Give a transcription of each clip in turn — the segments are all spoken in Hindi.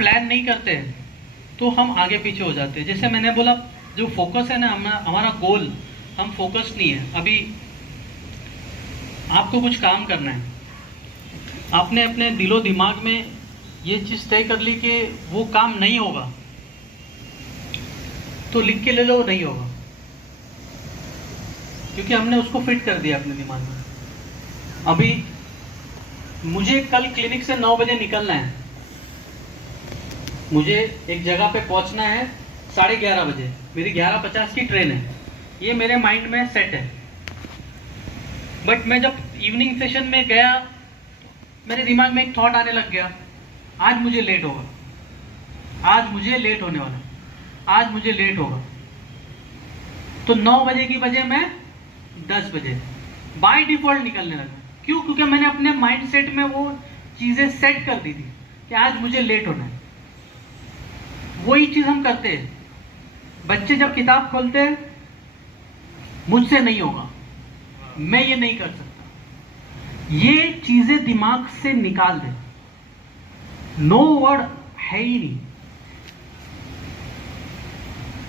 प्लान नहीं करते तो हम आगे पीछे हो जाते हैं। जैसे मैंने बोला, जो फोकस है ना, हमारा गोल, हम फोकस नहीं है। अभी आपको कुछ काम करना है, आपने अपने दिलो दिमाग में ये चीज़ तय कर ली कि वो काम नहीं होगा, तो लिख के ले लो, नहीं होगा, क्योंकि हमने उसको फिट कर दिया अपने दिमाग में। अभी मुझे कल क्लिनिक से 9 बजे निकलना है, मुझे एक जगह पे पहुंचना है 11:30 बजे, मेरी 11:50 की ट्रेन है, ये मेरे माइंड में सेट है। बट मैं जब इवनिंग सेशन में गया, मेरे दिमाग में एक थॉट आने लग गया, आज मुझे लेट होगा, आज मुझे लेट होने वाला, आज मुझे लेट होगा। तो 9 बजे की बजाय मैं 10 बजे बाय डिफॉल्ट निकलने लगा। क्यों? क्योंकि मैंने अपने माइंडसेट में वो चीज़ें सेट कर दी थी कि आज मुझे लेट होना है। वही चीज़ हम करते हैं। बच्चे जब किताब खोलते हैं, मुझसे नहीं होगा, मैं ये नहीं कर सकता, ये चीज़ें दिमाग से निकाल दे। नो वर्ड है ही नहीं।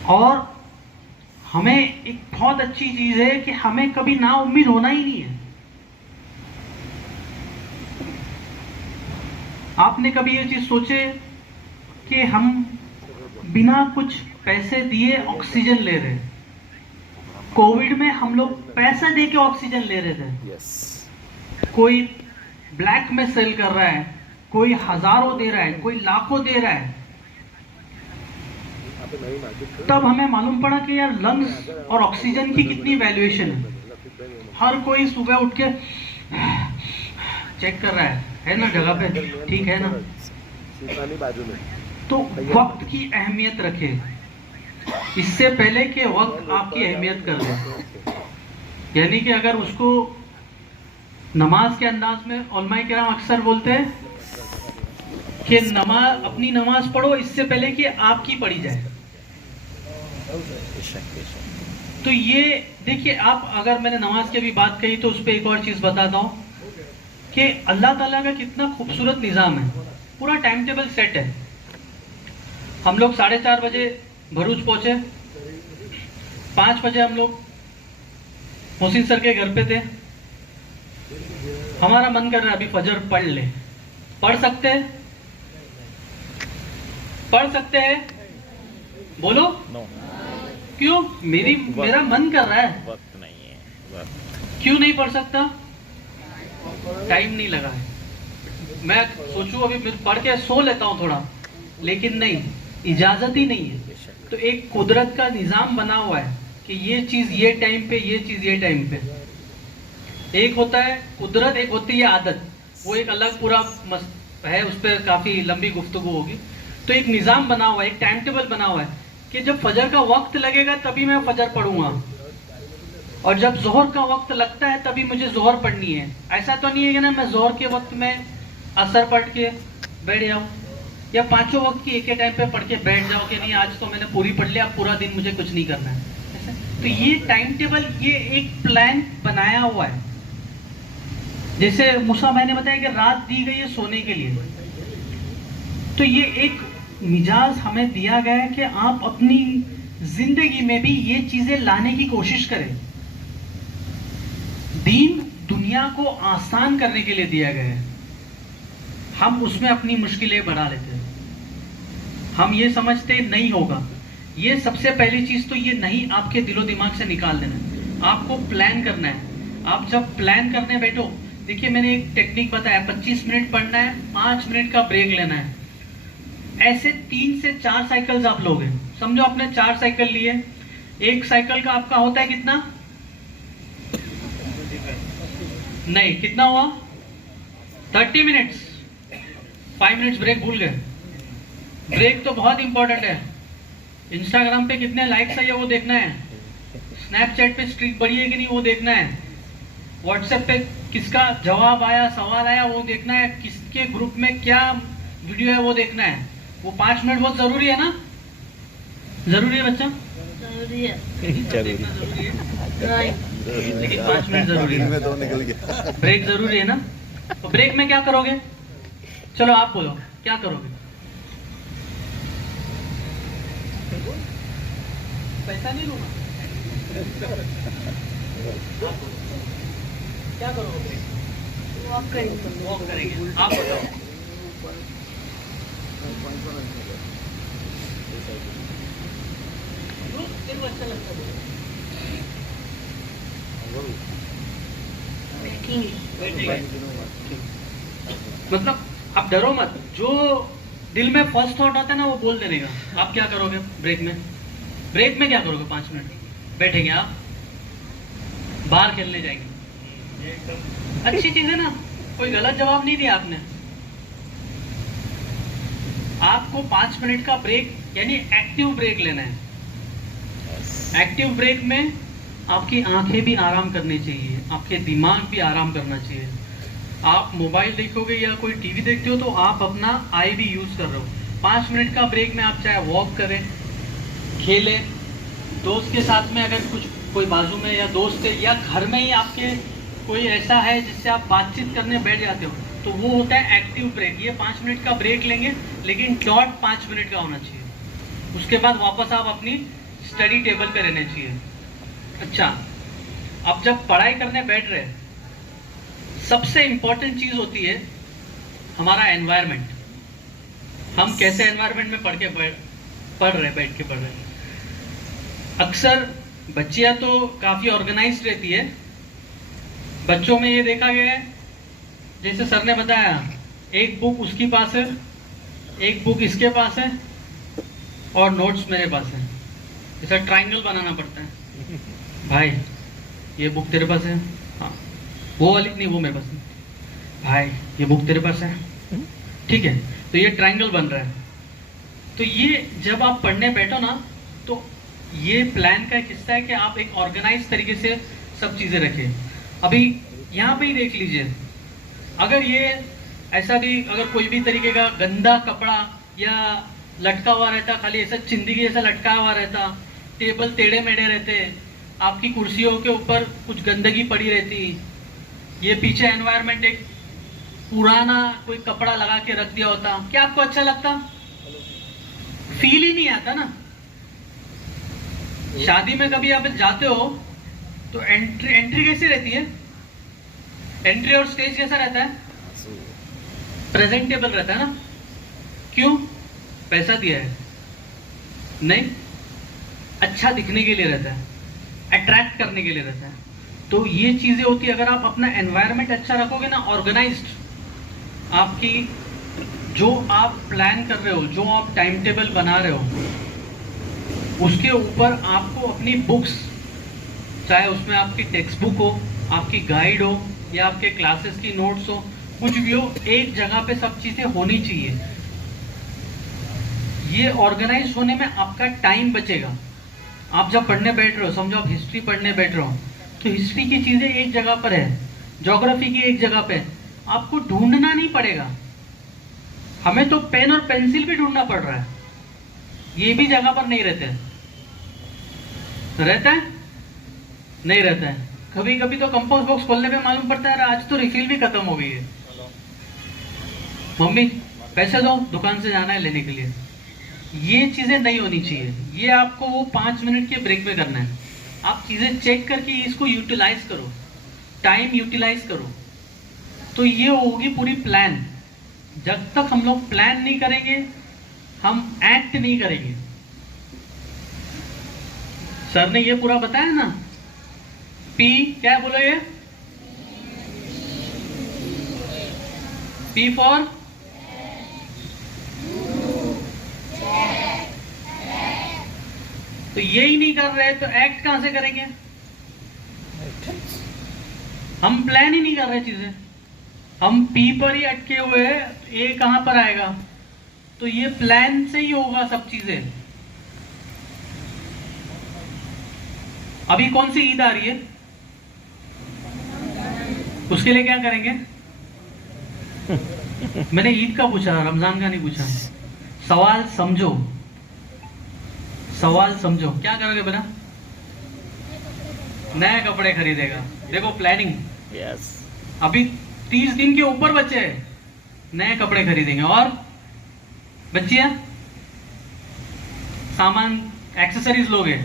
और हमें एक बहुत अच्छी चीज है कि हमें कभी ना उम्मीद होना ही नहीं है। आपने कभी ये चीज सोचे कि हम बिना कुछ पैसे दिए ऑक्सीजन ले रहे हैं? कोविड में हम लोग पैसा दे के ऑक्सीजन ले रहे थे। कोई ब्लैक में सेल कर रहा है, कोई हजारों दे रहा है, कोई लाखों दे रहा है। तब हमें मालूम पड़ा कि यार लंग्स और ऑक्सीजन की कितनी वैल्यूएशन है। हर कोई सुबह उठ के चेक कर रहा है ना जगह पे, ठीक है ना। तो वक्त की अहमियत रखे, इससे पहले कि वक्त आपकी अहमियत कर दे। यानी कि अगर उसको नमाज के अंदाज में उलमाए किराम अक्सर बोलते हैं कि नमाज, अपनी नमाज पढ़ो इससे पहले कि आपकी पढ़ी जाए। तो ये देखिए, आप, अगर मैंने नमाज की अभी बात कही तो उस पर एक और चीज बताता हूँ कि अल्लाह ताला का कितना खूबसूरत निज़ाम है। पूरा टाइम टेबल सेट है। हम लोग 4:30 बजे भरूच पहुंचे, 5 बजे हम लोग मोहसिन सर के घर पे थे। हमारा मन कर रहा है अभी फजर पढ़ ले। पढ़ सकते हैं? पढ़ सकते हैं? बोलो। no. क्यों? मेरा मन कर रहा है। वक्त नहीं है। वक्त क्यों नहीं पढ़ सकता? टाइम नहीं लगा है। मैं सोचूं अभी पढ़ के सो लेता हूं थोड़ा, लेकिन नहीं, इजाजत ही नहीं है। तो एक कुदरत का निजाम बना हुआ है कि ये चीज ये टाइम पे, ये चीज ये टाइम पे। एक होता है कुदरत, एक होती है आदत। वो एक अलग पूरा है, उस पर काफी लंबी गुफ्तगू होगी। तो एक निजाम बना हुआ है, एक टाइम टेबल बना हुआ है कि जब फजर का वक्त लगेगा तभी मैं फजर पढ़ूंगा, और जब जोहर का वक्त लगता है तभी मुझे जोहर पढ़नी है। ऐसा तो नहीं है कि ना मैं जोहर के वक्त में असर पढ़ के बैठ जाऊं, या पांचों वक्त की एक ही टाइम पे पढ़ के बैठ जाओ कि नहीं आज तो मैंने पूरी पढ़ लिया, पूरा दिन मुझे कुछ नहीं करना है। तो ये टाइम टेबल, ये एक प्लान बनाया हुआ है। जैसे मूसा मैंने बताया कि रात दी गई है सोने के लिए, तो ये एक मिजाज हमें दिया गया है कि आप अपनी जिंदगी में भी ये चीजें लाने की कोशिश करें। दीन दुनिया को आसान करने के लिए दिया गया है, हम उसमें अपनी मुश्किलें बढ़ा लेते हैं। हम ये समझते नहीं होगा। ये सबसे पहली चीज तो ये नहीं, आपके दिलो दिमाग से निकाल देना। आपको प्लान करना है। आप जब प्लान करने बैठो, देखिए मैंने एक टेक्निक बताया, 25 मिनट पढ़ना है, 5 मिनट का ब्रेक लेना है। ऐसे 3 से 4 साइकिल्स आप लोगे। समझो आपने 4 साइकिल लिए, एक साइकिल का आपका होता है कितना? नहीं, कितना हुआ? 30 मिनट्स। 5 मिनट्स ब्रेक भूल गए। ब्रेक तो बहुत इंपॉर्टेंट है। इंस्टाग्राम पे कितने लाइक्स है वो देखना है, स्नैपचैट पे स्ट्रीक बढ़ी है कि नहीं वो देखना है, व्हाट्सएप पे किसका जवाब आया, सवाल आया वो देखना है, किसके ग्रुप में क्या वीडियो है वो देखना है। वो 5 मिनट बहुत जरूरी है ना? जरूरी है बच्चा? जरूरी है। जरूरी है, लेकिन 5 मिनट जरूरी है। ब्रेक जरूरी है ना? तो ब्रेक में क्या करोगे? चलो आप बोलो, क्या करोगे? पैसा नहीं लूंगा। क्या करोगे? वॉक करेंगे। वॉक करेंगे। आप बताओ। तेरे को अच्छा लगता है? बैठेंगे। मतलब आप डरो मत, जो दिल में फर्स्ट थॉट आता है ना वो बोल देने का। आप क्या करोगे ब्रेक में? ब्रेक में क्या करोगे? 5 मिनट बैठेंगे आप, बाहर खेलने जाएंगे। अच्छी चीज है ना, कोई गलत जवाब नहीं दिया आपने। आपको 5 मिनट का ब्रेक यानी एक्टिव ब्रेक लेना है। एक्टिव ब्रेक में आपकी आंखें भी आराम करनी चाहिए, आपके दिमाग भी आराम करना चाहिए। आप मोबाइल देखोगे या कोई टीवी देखते हो तो आप अपना आई भी यूज कर रहे हो। 5 मिनट का ब्रेक में आप चाहे वॉक करें, खेलें, दोस्त के साथ में, अगर कुछ कोई बाजू में या दोस्त है या घर में ही आपके कोई ऐसा है जिससे आप बातचीत करने बैठ जाते हो, तो वो होता है एक्टिव ब्रेक। ये 5 मिनट का ब्रेक लेंगे, लेकिन डॉट 5 मिनट का होना चाहिए। उसके बाद वापस आप अपनी स्टडी टेबल पे रहने चाहिए। अच्छा, अब जब पढ़ाई करने बैठ रहे हैं, सबसे इंपॉर्टेंट चीज होती है हमारा एनवायरनमेंट। हम कैसे एनवायरनमेंट में बैठ के पढ़ रहे हैं। अक्सर बच्चियां तो काफी ऑर्गेनाइज्ड रहती है। बच्चों में ये देखा गया है, जैसे सर ने बताया, एक बुक उसके पास है, एक बुक इसके पास है और नोट्स मेरे पास है। ऐसा ट्रायंगल बनाना पड़ता है। भाई ये बुक तेरे पास है? हाँ। वो वाली नहीं, वो मेरे पास नहीं। भाई ये बुक तेरे पास है? ठीक है, तो ये ट्रायंगल बन रहा है। तो ये जब आप पढ़ने बैठो ना, तो ये प्लान का एक हिस्सा है कि आप एक ऑर्गेनाइज तरीके से सब चीजें रखें। अभी यहाँ पे ही देख लीजिए, अगर ये ऐसा भी, अगर कोई भी तरीके का गंदा कपड़ा या लटका हुआ रहता, खाली ऐसा चिंदी जैसा लटका हुआ रहता, टेबल टेढ़े मेढ़े रहते, आपकी कुर्सियों के ऊपर कुछ गंदगी पड़ी रहती, ये पीछे एनवायरनमेंट एक पुराना कोई कपड़ा लगा के रख दिया होता, क्या आपको अच्छा लगता? फील ही नहीं आता ना। शादी में कभी आप जाते हो तो एंट्री कैसी रहती है? एंट्री और स्टेज कैसा रहता है? प्रेजेंटेबल रहता है ना। क्यों? पैसा दिया है? नहीं, अच्छा दिखने के लिए रहता है, अट्रैक्ट करने के लिए रहता है। तो ये चीजें होती है। अगर आप अपना एनवायरनमेंट अच्छा रखोगे ना, ऑर्गेनाइज्ड, आपकी जो आप प्लान कर रहे हो, जो आप टाइम टेबल बना रहे हो, उसके ऊपर आपको अपनी बुक्स, चाहे उसमें आपकी टेक्स्ट बुक हो, आपकी गाइड हो या आपके क्लासेस की नोट्स हो, कुछ भी हो, एक जगह पे सब चीजें होनी चाहिए। ये ऑर्गेनाइज होने में आपका टाइम बचेगा। आप जब पढ़ने बैठ रहे हो, समझो आप हिस्ट्री पढ़ने बैठ रहे हो, तो हिस्ट्री की चीजें एक जगह पर है, ज्योग्राफी की एक जगह पे, आपको ढूंढना नहीं पड़ेगा। हमें तो पेन और पेंसिल भी ढूंढना पड़ रहा है, ये भी जगह पर नहीं रहते। रहता है? नहीं रहता है। कभी कभी तो कंपोस्ट बॉक्स खोलने पे मालूम पड़ता है आज तो रिफिल भी खत्म हो गई है। मम्मी पैसे दो, दुकान से जाना है लेने के लिए। ये चीजें नहीं होनी चाहिए। ये आपको वो 5 मिनट के ब्रेक में करना है। आप चीजें चेक करके इसको यूटिलाइज करो, टाइम यूटिलाइज करो, तो ये होगी पूरी प्लान। जब तक हम लोग प्लान नहीं करेंगे, हम एक्ट नहीं करेंगे। सर ने ये पूरा बताया ना, पी क्या बोलो, ये पी फॉर तो यही नहीं कर रहे तो एक्ट कहां से करेंगे? हम प्लान ही नहीं कर रहे चीजें, हम पी पर ही अटके हुए हैं। ए कहां पर आएगा? तो ये प्लान से ही होगा सब चीजें। अभी कौन सी ईद आ रही है? उसके लिए क्या करेंगे? मैंने ईद का पूछा, रमजान का नहीं पूछा। सवाल समझो, सवाल समझो। क्या करोगे बेटा? नए कपड़े खरीदेगा। देखो प्लानिंग। यस। अभी 30 दिन के ऊपर बचे हैं, नए कपड़े खरीदेंगे। और बच्चियां सामान एक्सेसरीज लोगे,